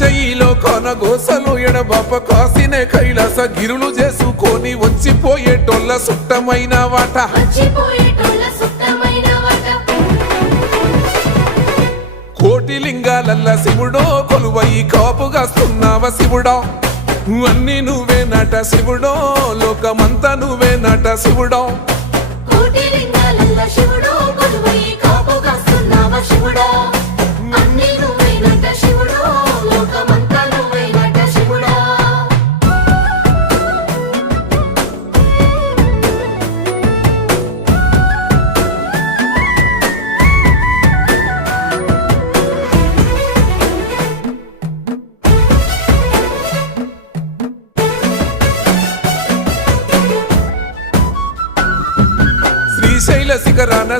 శ్రీశైలో కొనగోసలు ఎడబాప కాసినే కైలాస గిరులు చేసుకొని వచ్చిపోయేటోళ్ళ సుట్టమైన వాట కోటి లింగాలల్ల శివుడో కొలువయి కాపుగాస్తున్నావ శివుడా అన్ని నువ్వే నట శివుడో లోకమంతా నువ్వే నట శివుడో శ్రీశైల శిఖరాన